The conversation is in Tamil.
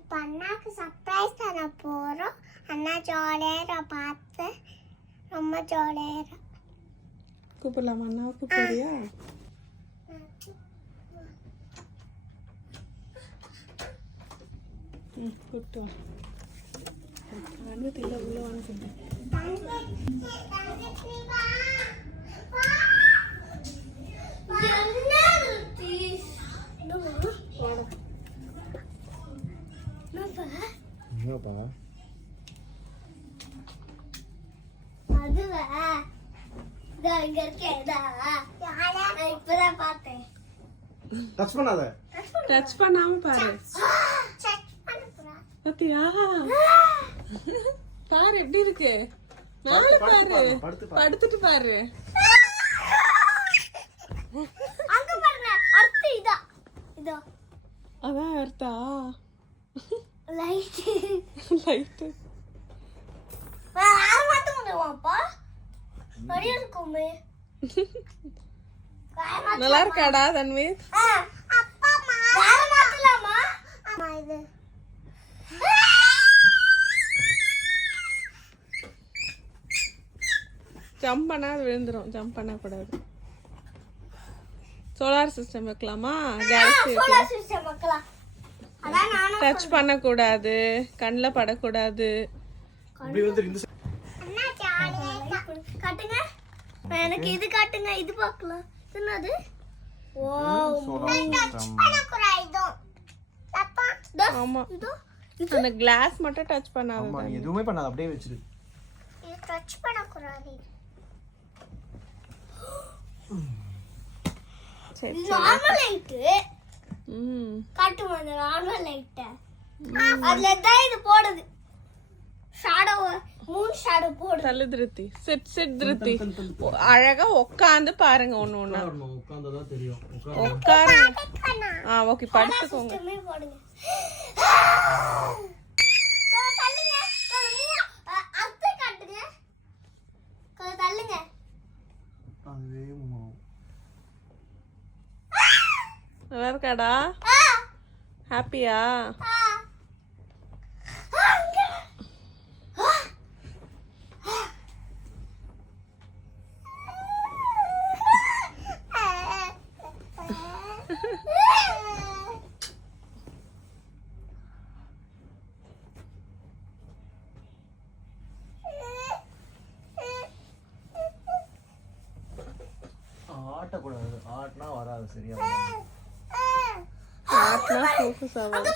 இப்போ அண்ணாக்கு சர்ப்ரைஸ் தர போகிறோம். அண்ணா ஜாலியாக பார்த்து ரொம்ப ஜாலியாக கூப்பிடலாமா? அண்ணா கூப்பிடுறியா? கூப்பிட்டு வந்து இல்லை உள்ள வாங்க சொல்லிட்டேன். டச் பண்ணாம பாரு. பாத்தியா? பாரு எப்படி இருக்கு. மேல பாரு, படுத்துட்டு பாரு. அதான் அர்த்தா லைட் லைட் நல்லா இருக்காடா தன்வீர்? ஜம்ப் பண்ணா அது விழுந்துரும். ஜம்ப் பண்ண கூடாது. சோலார் சிஸ்டம் வைக்கலாமா? கேலக்ஸி வைக்கலாம். டச் பண்ண கூடாது, கண்ணில் படக்கூடாது. எனக்கு இது காட்டுங்க, இது பார்க்கலாம். என்னது? ஆமா, அந்த கிளாஸ் மட்டும் டச் பண்ணாத. ஆமா, நீ எதுவுமே பண்ணாத, அப்படியே வச்சிரு. இது டச் பண்ண கூடாது. சரி, நார்மல் லைட் காட்டுமா? அந்த நார்மல் லைட் அதுல தான் இது போடுது. ஷேடோ, மூன் ஷேடோ போடுது. தள்ளு திருத்தி. சிட் திருத்தி. அழகா உட்காந்து பாருங்க. ஒண்ணு ஒண்ணா உட்கார்ந்தா தெரியும். உட்காருங்க. ஓகே, படுத்துக்கோங்க. போடுங்க. தள்ளுங்க. நல்லா இருக்காடா? ஹாப்பியா? ஆட்டக்கூடாது. ஆட்டினா வராது. சரியா? ஆட்டினா ஃபோக்கஸ் ஆகாது.